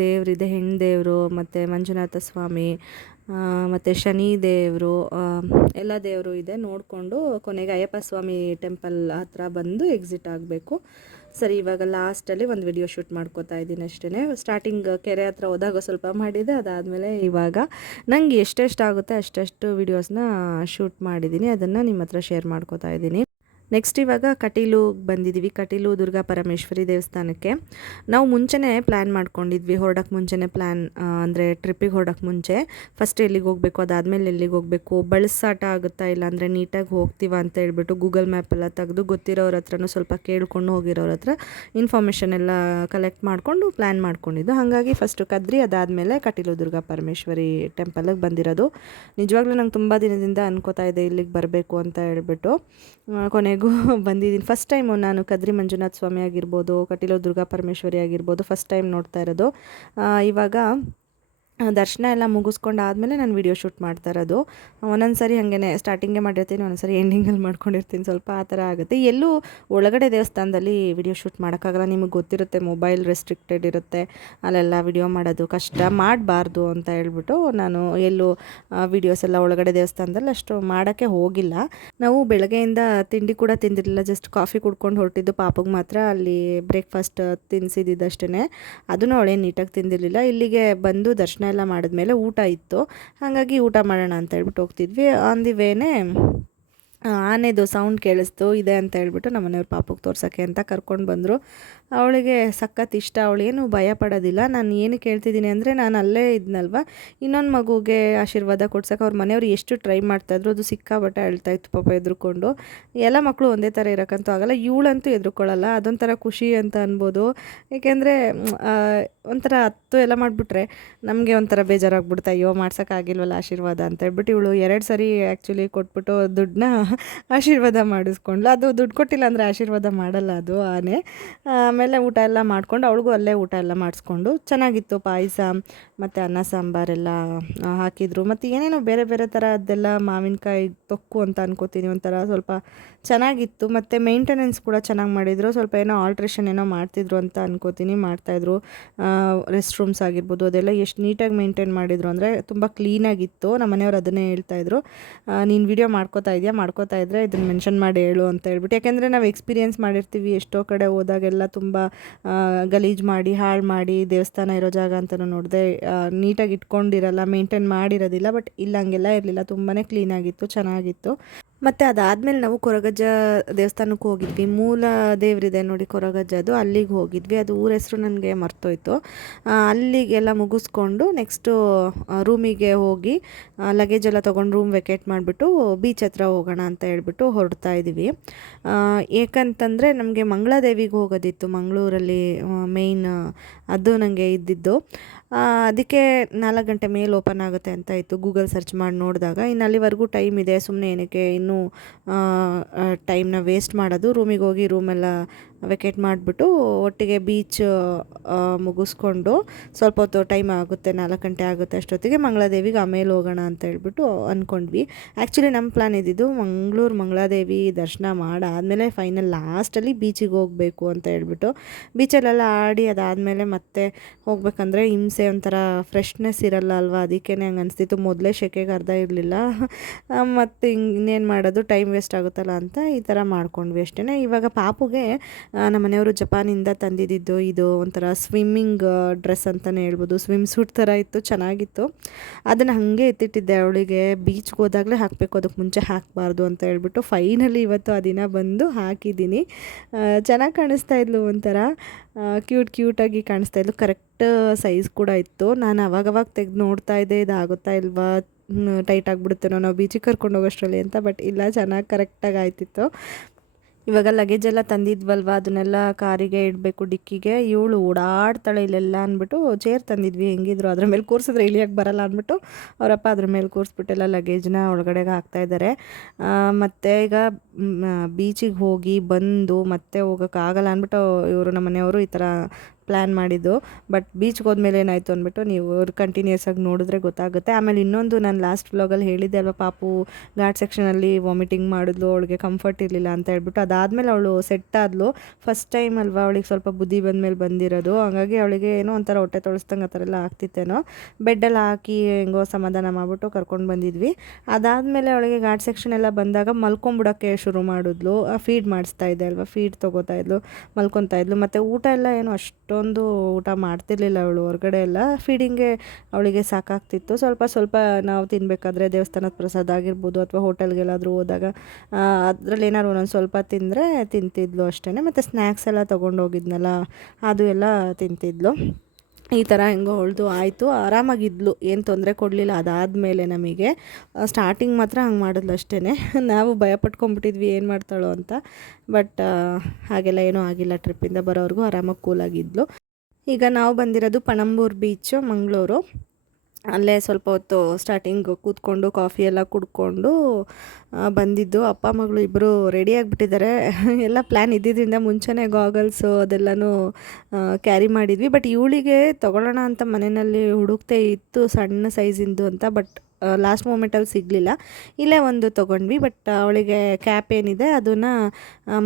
ದೇವರಿದೆ, ಹೆಣ್ಣು ದೇವರು ಮತ್ತು ಮಂಜುನಾಥ ಸ್ವಾಮಿ ಮತ್ತು ಶನಿ ದೇವರು, ಎಲ್ಲ ದೇವರು ಇದೆ. ನೋಡಿಕೊಂಡು ಕೊನೆಗೆ ಅಯ್ಯಪ್ಪ ಸ್ವಾಮಿ ಟೆಂಪಲ್ ಹತ್ರ ಬಂದು ಎಕ್ಸಿಟ್ ಆಗಬೇಕು. ಸರಿ, ಇವಾಗ ಲಾಸ್ಟಲ್ಲಿ ಒಂದು ವಿಡಿಯೋ ಶೂಟ್ ಮಾಡ್ಕೋತಾ ಇದ್ದೀನಿ ಅಷ್ಟೇ. ಸ್ಟಾರ್ಟಿಂಗ್ ಕೆರೆ ಹತ್ರ ಹೋದಾಗ ಸ್ವಲ್ಪ ಮಾಡಿದೆ, ಅದಾದಮೇಲೆ ಇವಾಗ ನನಗೆ ಎಷ್ಟೆಷ್ಟಾಗುತ್ತೆ ಅಷ್ಟೆಷ್ಟು ವಿಡಿಯೋಸ್ನ ಶೂಟ್ ಮಾಡಿದ್ದೀನಿ, ಅದನ್ನು ನಿಮ್ಮ ಹತ್ರ ಶೇರ್ ಮಾಡ್ಕೋತಾ ಇದ್ದೀನಿ. ನೆಕ್ಸ್ಟ್ ಇವಾಗ ಕಟೀಲುಗೆ ಬಂದಿದ್ದೀವಿ. ಕಟೀಲು ದುರ್ಗಾ ಪರಮೇಶ್ವರಿ ದೇವಸ್ಥಾನಕ್ಕೆ ನಾವು ಮುಂಚೆನೇ ಪ್ಲ್ಯಾನ್ ಮಾಡ್ಕೊಂಡಿದ್ವಿ. ಹೊರಡೋಕ್ಕೆ ಮುಂಚೆನೇ ಅಂದರೆ ಟ್ರಿಪ್ಪಿಗೆ ಹೊರಡೋಕ್ಕೆ ಮುಂಚೆ ಫಸ್ಟ್ ಎಲ್ಲಿಗೆ ಹೋಗಬೇಕು, ಅದಾದಮೇಲೆ ಎಲ್ಲಿಗೆ ಹೋಗಬೇಕು, ಬಳಸಾಟ ಆಗುತ್ತಾ ಇಲ್ಲ ಅಂದರೆ ನೀಟಾಗಿ ಹೋಗ್ತೀವ ಅಂತ ಹೇಳ್ಬಿಟ್ಟು ಗೂಗಲ್ ಮ್ಯಾಪೆಲ್ಲ ತೆಗೆದು ಗೊತ್ತಿರೋರ ಹತ್ರನೂ ಸ್ವಲ್ಪ ಕೇಳ್ಕೊಂಡು ಹೋಗಿರೋರ ಹತ್ರ ಇನ್ಫಾರ್ಮೇಷನ್ ಎಲ್ಲ ಕಲೆಕ್ಟ್ ಮಾಡಿಕೊಂಡು ಪ್ಲ್ಯಾನ್ ಮಾಡ್ಕೊಂಡಿದ್ದು. ಹಾಗಾಗಿ ಫಸ್ಟು ಕದ್ರಿ, ಅದಾದಮೇಲೆ ಕಟೀಲು ದುರ್ಗಾ ಪರಮೇಶ್ವರಿ ಟೆಂಪಲ್ಗೆ ಬಂದಿರೋದು. ನಿಜವಾಗ್ಲೂ ನಂಗೆ ತುಂಬ ದಿನದಿಂದ ಅನ್ಕೋತಾ ಇದೆ ಇಲ್ಲಿಗೆ ಬರಬೇಕು ಅಂತ ಹೇಳ್ಬಿಟ್ಟು. ಕೊನೆಗೂ ಬಂದಿದ್ದೀನಿ. ಫಸ್ಟ್ ಟೈಮು ನಾನು ಕದ್ರಿ ಮಂಜುನಾಥ ಸ್ವಾಮಿ ಆಗಿರ್ಬೋದು, ಕಟೀಲು ದುರ್ಗಾ ಪರಮೇಶ್ವರಿ ಆಗಿರ್ಬೋದು, ಫಸ್ಟ್ ಟೈಮ್ ನೋಡ್ತಾ ಇರೋದು. ಇವಾಗ ದರ್ಶನ ಎಲ್ಲ ಮುಗಿಸ್ಕೊಂಡು ಆದಮೇಲೆ ನಾನು ವೀಡಿಯೋ ಶೂಟ್ ಮಾಡ್ತಾ ಇರೋದು. ಒಂದೊಂದು ಸಾರಿ ಹಾಗೇ ಸ್ಟಾರ್ಟಿಂಗೇ ಮಾಡಿರ್ತೀನಿ, ಒಂದೊಂದು ಸಾರಿ ಎಂಡಿಂಗಲ್ಲಿ ಮಾಡ್ಕೊಂಡಿರ್ತೀನಿ, ಸ್ವಲ್ಪ ಆ ಥರ ಆಗುತ್ತೆ. ಎಲ್ಲೂ ಒಳಗಡೆ ದೇವಸ್ಥಾನದಲ್ಲಿ ವಿಡಿಯೋ ಶೂಟ್ ಮಾಡೋಕ್ಕಾಗಲ್ಲ, ನಿಮಗೆ ಗೊತ್ತಿರುತ್ತೆ, ಮೊಬೈಲ್ ರೆಸ್ಟ್ರಿಕ್ಟೆಡ್ ಇರುತ್ತೆ, ಅಲ್ಲೆಲ್ಲ ವಿಡಿಯೋ ಮಾಡೋದು ಕಷ್ಟ, ಮಾಡಬಾರ್ದು ಅಂತ ಹೇಳ್ಬಿಟ್ಟು ನಾನು ಎಲ್ಲೂ ವೀಡಿಯೋಸ್ ಎಲ್ಲ ಒಳಗಡೆ ದೇವಸ್ಥಾನದಲ್ಲಿ ಅಷ್ಟು ಮಾಡೋಕ್ಕೆ ಹೋಗಿಲ್ಲ. ನಾವು ಬೆಳಗ್ಗೆಯಿಂದ ತಿಂಡಿ ಕೂಡ ತಿಂದಿರಲಿಲ್ಲ, ಜಸ್ಟ್ ಕಾಫಿ ಕುಡ್ಕೊಂಡು ಹೊರಟಿದ್ದು. ಪಾಪಗೆ ಮಾತ್ರ ಅಲ್ಲಿ ಬ್ರೇಕ್ಫಾಸ್ಟ್ ತಿನ್ನಿಸಿದ್ದಷ್ಟೇ, ಅದನ್ನು ಅವಳೇನು ನೀಟಾಗಿ ತಿಂದಿರಲಿಲ್ಲ. ಇಲ್ಲಿಗೆ ಬಂದು ದರ್ಶನ ಎಲ್ಲ ಮಾಡಿದ್ಮೇಲೆ ಊಟ ಇತ್ತು, ಹಾಗಾಗಿ ಊಟ ಮಾಡೋಣ ಅಂತ ಹೇಳ್ಬಿಟ್ಟು ಹೋಗ್ತಿದ್ವಿ. ಆನ್ ದಿ ವೇನೇ ಆನೆದು ಸೌಂಡ್ ಕೇಳಿಸ್ತು ಇದೆ ಅಂತ ಹೇಳ್ಬಿಟ್ಟು ನಮ್ಮ ಮನೆಯವ್ರ ಪಾಪಕ್ಕೆ ತೋರ್ಸೋಕ್ಕೆ ಅಂತ ಕರ್ಕೊಂಡು ಬಂದರು. ಅವಳಿಗೆ ಸಖತ್ ಇಷ್ಟ, ಅವಳೇನು ಭಯ ಪಡೋದಿಲ್ಲ. ನಾನು ಏನು ಕೇಳ್ತಿದ್ದೀನಿ ಅಂದರೆ, ನಾನು ಅಲ್ಲೇ ಇದ್ನಲ್ವ, ಇನ್ನೊಂದು ಮಗುಗೆ ಆಶೀರ್ವಾದ ಕೊಡ್ಸೋಕೆ ಅವ್ರ ಮನೆಯವರು ಎಷ್ಟು ಟ್ರೈ ಮಾಡ್ತಾಯಿದ್ರು, ಅದು ಸಿಕ್ಕಾಬಟ್ಟೆ ಅಳ್ತಾಯಿತ್ತು ಪಾಪ ಎದ್ರುಕೊಂಡು. ಎಲ್ಲ ಮಕ್ಕಳು ಒಂದೇ ಥರ ಇರೋಕ್ಕಂತೂ ಆಗಲ್ಲ, ಇವಳಂತೂ ಎದ್ರುಕೊಳ್ಳಲ್ಲ. ಅದೊಂಥರ ಖುಷಿ ಅಂತ ಅನ್ಬೋದು. ಏಕೆಂದರೆ ಒಂಥರ ಹತ್ತು ಎಲ್ಲ ಮಾಡಿಬಿಟ್ರೆ ನಮಗೆ ಒಂಥರ ಬೇಜಾರಾಗ್ಬಿಡ್ತಾ, ಅಯ್ಯೋ ಮಾಡ್ಸೋಕ್ಕಾಗಿಲ್ವಲ್ಲ ಆಶೀರ್ವಾದ ಅಂತ ಹೇಳ್ಬಿಟ್ಟು ಇವಳು 2 ಸರಿ ಆ್ಯಕ್ಚುಲಿ ಕೊಟ್ಬಿಟ್ಟು ದುಡ್ಡನ್ನ ಆಶೀರ್ವಾದ ಮಾಡಿಸ್ಕೊಂಡ್ಲು. ಅದು ದುಡ್ಡು ಕೊಟ್ಟಿಲ್ಲ ಅಂದರೆ ಆಶೀರ್ವಾದ ಮಾಡಲ್ಲ ಅದು ಆನೆ. ಆಮೇಲೆ ಊಟ ಎಲ್ಲ ಮಾಡ್ಕೊಂಡು ಅವಳಿಗೂ ಅಲ್ಲೇ ಊಟ ಎಲ್ಲ ಮಾಡಿಸ್ಕೊಂಡು ಚೆನ್ನಾಗಿತ್ತು. ಪಾಯಸ ಮತ್ತು ಅನ್ನ ಸಾಂಬಾರೆಲ್ಲ ಹಾಕಿದ್ರು, ಮತ್ತು ಏನೇನೋ ಬೇರೆ ಬೇರೆ ಥರದ್ದೆಲ್ಲ, ಮಾವಿನಕಾಯಿ ತೊಕ್ಕು ಅಂತ ಅನ್ಕೋತೀನಿ, ಒಂಥರ ಸ್ವಲ್ಪ ಚೆನ್ನಾಗಿತ್ತು. ಮತ್ತು ಮೇಂಟೆನೆನ್ಸ್ ಕೂಡ ಚೆನ್ನಾಗಿ ಮಾಡಿದರು. ಸ್ವಲ್ಪ ಏನೋ ಆಲ್ಟ್ರೇಷನ್ ಏನೋ ಮಾಡ್ತಿದ್ರು ಅಂತ ಅನ್ಕೋತೀನಿ, ಮಾಡ್ತಾಯಿದ್ರು. ರೆಸ್ಟ್ ರೂಮ್ಸ್ ಆಗಿರ್ಬೋದು ಅದೆಲ್ಲ ಎಷ್ಟು ನೀಟಾಗಿ ಮೇಂಟೈನ್ ಮಾಡಿದರು ಅಂದರೆ ತುಂಬ ಕ್ಲೀನಾಗಿತ್ತು. ನಮ್ಮ ಮನೆಯವ್ರು ಅದನ್ನೇ ಹೇಳ್ತಾಯಿದ್ರು, ನೀನು ವಿಡಿಯೋ ಮಾಡ್ಕೋತಾ ಇದ್ದರೆ ಇದನ್ನು ಮೆನ್ಷನ್ ಮಾಡಿ ಹೇಳು ಅಂತ ಹೇಳ್ಬಿಟ್ಟು. ಯಾಕೆಂದರೆ ನಾವು ಎಕ್ಸ್ಪೀರಿಯೆನ್ಸ್ ಮಾಡಿರ್ತೀವಿ, ಎಷ್ಟೋ ಕಡೆ ಹೋದಾಗೆಲ್ಲ ತುಂಬ ಗಲೀಜು ಮಾಡಿ ಹಾಳು ಮಾಡಿ ದೇವಸ್ಥಾನ ಇರೋ ಜಾಗ ಅಂತಲೂ ನೋಡಿದೆ ನೀಟಾಗಿ ಇಟ್ಕೊಂಡಿರಲ್ಲ, ಮೇಂಟೈನ್ ಮಾಡಿರೋದಿಲ್ಲ. ಬಟ್ ಇಲ್ಲ, ಹಂಗೆಲ್ಲ ಇರಲಿಲ್ಲ, ತುಂಬಾ ಕ್ಲೀನಾಗಿತ್ತು, ಚೆನ್ನಾಗಿತ್ತು. ಮತ್ತು ಅದಾದಮೇಲೆ ನಾವು ಕೊರಗಜ್ಜ ದೇವಸ್ಥಾನಕ್ಕೆ ಹೋಗಿದ್ವಿ. ಮೂಲ ದೇವರಿದೆ ನೋಡಿ ಕೊರಗಜ್ಜದು, ಅಲ್ಲಿಗೆ ಹೋಗಿದ್ವಿ. ಅದು ಊರ ಹೆಸರು ನನಗೆ ಮರ್ತೋಯ್ತು. ಅಲ್ಲಿಗೆಲ್ಲ ಮುಗಿಸ್ಕೊಂಡು ನೆಕ್ಸ್ಟು ರೂಮಿಗೆ ಹೋಗಿ ಲಗೇಜ್ ಎಲ್ಲ ತೊಗೊಂಡು ರೂಮ್ ವೆಕೇಟ್ ಮಾಡಿಬಿಟ್ಟು ಬೀಚ್ ಹತ್ರ ಹೋಗೋಣ ಅಂತ ಹೇಳ್ಬಿಟ್ಟು ಹೊರಡ್ತಾ ಇದ್ದೀವಿ. ಏಕಂತಂದರೆ ನಮಗೆ ಮಂಗಳಾದೇವಿಗೆ ಹೋಗೋದಿತ್ತು, ಮಂಗಳೂರಲ್ಲಿ ಮೇಯ್ನ್ ಅದು ನನಗೆ ಇದ್ದಿದ್ದು. ಅದಕ್ಕೆ 4 ಗಂಟೆ ಮೇಲೆ ಓಪನ್ ಆಗುತ್ತೆ ಅಂತ ಇತ್ತು. ಗೂಗಲ್ ಸರ್ಚ್ ಮಾಡಿ ನೋಡಿದಾಗ ಇನ್ನು ಅಲ್ಲಿವರೆಗೂ ಟೈಮ್ ಇದೆ, ಸುಮ್ಮನೆ ಏನಕ್ಕೆ ಇನ್ನೂ ಟೈಮ್ನ ವೇಸ್ಟ್ ಮಾಡೋದು, ರೂಮಿಗೆ ಹೋಗಿ ರೂಮೆಲ್ಲ ವೆಕೇಟ್ ಮಾಡಿಬಿಟ್ಟು ಒಟ್ಟಿಗೆ ಬೀಚ್ ಮುಗಿಸ್ಕೊಂಡು ಸ್ವಲ್ಪ ಹೊತ್ತು ಟೈಮ್ ಆಗುತ್ತೆ, 4 ಗಂಟೆ ಆಗುತ್ತೆ ಅಷ್ಟೊತ್ತಿಗೆ ಮಂಗಳಾದೇವಿಗೆ ಆಮೇಲೆ ಹೋಗೋಣ ಅಂತ ಹೇಳ್ಬಿಟ್ಟು ಅಂದ್ಕೊಂಡ್ವಿ. ಆ್ಯಕ್ಚುಲಿ ನಮ್ಮ ಪ್ಲ್ಯಾನ್ ಇದ್ದಿದ್ದು ಮಂಗಳಾದೇವಿ ದರ್ಶನ ಮಾಡಾದಮೇಲೆ ಫೈನಲ್ ಲಾಸ್ಟಲ್ಲಿ ಬೀಚಿಗೆ ಹೋಗಬೇಕು ಅಂತ ಹೇಳ್ಬಿಟ್ಟು. ಬೀಚಲ್ಲೆಲ್ಲ ಆಡಿ ಅದಾದಮೇಲೆ ಮತ್ತೆ ಹೋಗ್ಬೇಕಂದ್ರೆ ಹಿಂಸೆ, ಒಂಥರ ಫ್ರೆಶ್ನೆಸ್ ಇರಲ್ಲ ಅಲ್ವಾ, ಅದಕ್ಕೇ ಹಂಗೆ ಅನಿಸ್ತಿತ್ತು. ಮೊದಲೇ ಸೆಕೆಗೆ ಅರ್ಧ ಇರಲಿಲ್ಲ, ಮತ್ತು ಇನ್ನೇನು ಮಾಡೋದು, ಟೈಮ್ ವೇಸ್ಟ್ ಆಗುತ್ತಲ್ಲ ಅಂತ ಈ ಥರ ಮಾಡ್ಕೊಂಡ್ವಿ ಅಷ್ಟೇ. ಇವಾಗ ಪಾಪುಗೆ ನಮ್ಮ ಮನೆಯವರು ಜಪಾನಿಂದ ತಂದಿದ್ದು ಇದು ಒಂಥರ ಸ್ವಿಮ್ಮಿಂಗ್ ಡ್ರೆಸ್ ಅಂತಲೇ ಹೇಳ್ಬೋದು, ಸ್ವಿಮ್ ಸೂಟ್ ಥರ ಇತ್ತು, ಚೆನ್ನಾಗಿತ್ತು. ಅದನ್ನು ಹಾಗೆ ಎತ್ತಿಟ್ಟಿದ್ದೆ, ಅವಳಿಗೆ ಬೀಚ್ಗೆ ಹೋದಾಗಲೇ ಹಾಕಬೇಕು, ಅದಕ್ಕೆ ಮುಂಚೆ ಹಾಕಬಾರ್ದು ಅಂತ ಹೇಳ್ಬಿಟ್ಟು. ಫೈನಲಿ ಇವತ್ತು ಆ ದಿನ ಬಂದು ಹಾಕಿದ್ದೀನಿ. ಚೆನ್ನಾಗಿ ಕಾಣಿಸ್ತಾ ಇದ್ಲು, ಒಂಥರ ಕ್ಯೂಟಾಗಿ ಕಾಣಿಸ್ತಾ ಇದ್ಲು. ಕರೆಕ್ಟ್ ಸೈಜ್ ಕೂಡ ಇತ್ತು. ನಾನು ಅವಾಗವಾಗ ತೆಗೆದು ನೋಡ್ತಾ ಇದ್ದೆ, ಇದಾಗುತ್ತಾ ಇಲ್ವಾ, ಟೈಟ್ ಆಗಿಬಿಡುತ್ತೇನೋ ನಾವು ಬೀಚಿಗೆ ಕರ್ಕೊಂಡು ಹೋಗೋಷ್ಟರಲ್ಲಿ ಅಂತ. ಬಟ್ ಇಲ್ಲ, ಚೆನ್ನಾಗಿ ಕರೆಕ್ಟಾಗಿ ಆಯ್ತಿತ್ತು. ಇವಾಗ ಲಗೇಜ್ ಎಲ್ಲ ತಂದಿದ್ವಲ್ವ, ಅದನ್ನೆಲ್ಲ ಕಾರಿಗೆ ಇಡಬೇಕು, ಡಿಕ್ಕಿಗೆ. ಇವಳು ಓಡಾಡ್ತಾಳೆ ಇಲ್ಲೆಲ್ಲ ಅಂದ್ಬಿಟ್ಟು ಚೇರ್ ತಂದಿದ್ವಿ, ಹೆಂಗಿದ್ರು ಅದ್ರ ಮೇಲೆ ಕೂರಿಸಿದ್ರೆ ಇಳಿಯೋಕ್ಕೆ ಬರಲ್ಲ ಅಂದ್ಬಿಟ್ಟು ಅವರಪ್ಪ ಅದ್ರ ಮೇಲೆ ಕೂರಿಸ್ಬಿಟ್ಟೆಲ್ಲ ಲಗೇಜ್ನ ಒಳಗಡೆಗೆ ಹಾಕ್ತಾಯಿದ್ದಾರೆ. ಮತ್ತು ಈಗ ಬೀಚಿಗೆ ಹೋಗಿ ಬಂದು ಮತ್ತೆ ಹೋಗೋಕ್ಕಾಗಲ್ಲ ಅಂದ್ಬಿಟ್ಟು ಇವರು ನಮ್ಮ ಮನೆಯವರು ಈ ಥರ ಪ್ಲ್ಯಾನ್ ಮಾಡಿದ್ದು. ಬಟ್ ಬೀಚ್ಗೆ ಹೋದ್ಮೇಲೆ ಏನಾಯಿತು ಅಂದ್ಬಿಟ್ಟು ನೀವು ಕಂಟಿನ್ಯೂಸ್ ಆಗಿ ನೋಡಿದ್ರೆ ಗೊತ್ತಾಗುತ್ತೆ. ಆಮೇಲೆ ಇನ್ನೊಂದು ನಾನು ಲಾಸ್ಟ್ ವ್ಲಾಗಲ್ಲಿ ಹೇಳಿದ್ದೆ ಅಲ್ವಾ, ಪಾಪು ಘಾಟ್ ಸೆಕ್ಷನಲ್ಲಿ ವಾಮಿಟಿಂಗ್ ಮಾಡಿದ್ಲು, ಅವಳಿಗೆ ಕಂಫರ್ಟ್ ಇರಲಿಲ್ಲ ಅಂತ ಹೇಳ್ಬಿಟ್ಟು. ಅದಾದಮೇಲೆ ಅವಳು ಸೆಟ್ ಆದಳು. ಫಸ್ಟ್ ಟೈಮ್ ಅಲ್ವಾ, ಅವಳಿಗೆ ಸ್ವಲ್ಪ ಬುದ್ಧಿ ಬಂದಮೇಲೆ ಬಂದಿರೋದು, ಹಾಗಾಗಿ ಅವಳಿಗೆ ಏನೋ ಒಂಥರ ಹೊಟ್ಟೆ ತೊಳಸ್ದಂಗೆ ಆ ಥರ ಎಲ್ಲ ಆಗ್ತಿತ್ತೇನೋ. ಬೆಡ್ಡೆಲ್ಲ ಹಾಕಿ ಹೆಂಗೋ ಸಮಾಧಾನ ಮಾಡಿಬಿಟ್ಟು ಕರ್ಕೊಂಡು ಬಂದಿದ್ವಿ. ಅದಾದಮೇಲೆ ಅವಳಿಗೆ ಘಾಟ್ ಸೆಕ್ಷನ್ ಎಲ್ಲ ಬಂದಾಗ ಮಲ್ಕೊಂಬಿಡೋಕ್ಕೆ ಶುರು ಮಾಡಿದ್ಲು. ಫೀಡ್ ಮಾಡಿಸ್ತಾ ಇದ್ದೆ ಅಲ್ವಾ, ಫೀಡ್ ತೊಗೋತಾ ಇದ್ಲು, ಮಲ್ಕೊತಾ ಇದ್ಲು. ಮತ್ತು ಊಟ ಎಲ್ಲ ಏನು ಅಷ್ಟೊಂದು ಊಟ ಮಾಡ್ತಿರ್ಲಿಲ್ಲ ಅವಳು, ಹೊರಗಡೆ ಎಲ್ಲ ಫೀಡಿಂಗ್ಗೆ ಅವಳಿಗೆ ಸಾಕಾಗ್ತಿತ್ತು. ಸ್ವಲ್ಪ ನಾವು ತಿನ್ನಬೇಕಾದ್ರೆ ದೇವಸ್ಥಾನದ ಪ್ರಸಾದ ಆಗಿರ್ಬೋದು ಅಥವಾ ಹೋಟೆಲ್ಗೆಲ್ಲಾದರೂ ಹೋದಾಗ ಅದರಲ್ಲಿ ಏನಾದ್ರು ಒಂದೊಂದು ಸ್ವಲ್ಪ ತಿಂದರೆ ತಿಂತಿದ್ಲು ಅಷ್ಟೇ. ಮತ್ತು ಸ್ನ್ಯಾಕ್ಸ್ ಎಲ್ಲ ತೊಗೊಂಡೋಗಿದ್ನಲ್ಲ, ಅದು ಎಲ್ಲ ತಿಂತಿದ್ಲು. ಈ ಥರ ಹೆಂಗೋ ಹೊಳ್ದು ಆಯಿತು, ಆರಾಮಾಗಿದ್ಲು, ಏನು ತೊಂದರೆ ಕೊಡಲಿಲ್ಲ. ಅದಾದಮೇಲೆ ನಮಗೆ ಸ್ಟಾರ್ಟಿಂಗ್ ಮಾತ್ರ ಹಂಗೆ ಮಾಡಿದ್ಲು ಅಷ್ಟೇ. ನಾವು ಭಯಪಟ್ಕೊಂಡ್ಬಿಟ್ಟಿದ್ವಿ ಏನು ಮಾಡ್ತಾಳೋ ಅಂತ. ಬಟ್ ಹಾಗೆಲ್ಲ ಏನೂ ಆಗಿಲ್ಲ, ಟ್ರಿಪ್ಪಿಂದ ಬರೋವರೆಗೂ ಆರಾಮಾಗಿ ಕೂಲಾಗಿದ್ಲು. ಈಗ ನಾವು ಬಂದಿರೋದು ಪಣಂಬೂರು ಬೀಚು, ಮಂಗಳೂರು. ಅಲ್ಲೇ ಸ್ವಲ್ಪ ಹೊತ್ತು ಸ್ಟಾರ್ಟಿಂಗು ಕೂತ್ಕೊಂಡು ಕಾಫಿ ಎಲ್ಲ ಕುಡ್ಕೊಂಡು ಬಂದಿದ್ದು. ಅಪ್ಪ ಮಗಳು ಇಬ್ಬರು ರೆಡಿ ಆಗಿಬಿಟ್ಟಿದ್ದಾರೆ. ಎಲ್ಲ ಪ್ಲ್ಯಾನ್ ಇದ್ದಿದ್ದರಿಂದ ಮುಂಚೆನೇ ಗಾಗಲ್ಸು ಅದೆಲ್ಲನೂ ಕ್ಯಾರಿ ಮಾಡಿದ್ವಿ. ಬಟ್ ಇವಳಿಗೆ ತೊಗೊಳ್ಳೋಣ ಅಂತ ಮನೆಯಲ್ಲಿ ಹುಡುಕ್ತೆ ಇತ್ತು ಸಣ್ಣ ಸೈಜಿಂದು ಅಂತ. ಬಟ್ ಲಾಸ್ಟ್ ಮೂಮೆಂಟಲ್ಲಿ ಸಿಗಲಿಲ್ಲ, ಇಲ್ಲೇ ಒಂದು ತೊಗೊಂಡ್ವಿ. ಬಟ್ ಅವಳಿಗೆ ಕ್ಯಾಪ್ ಏನಿದೆ ಅದನ್ನು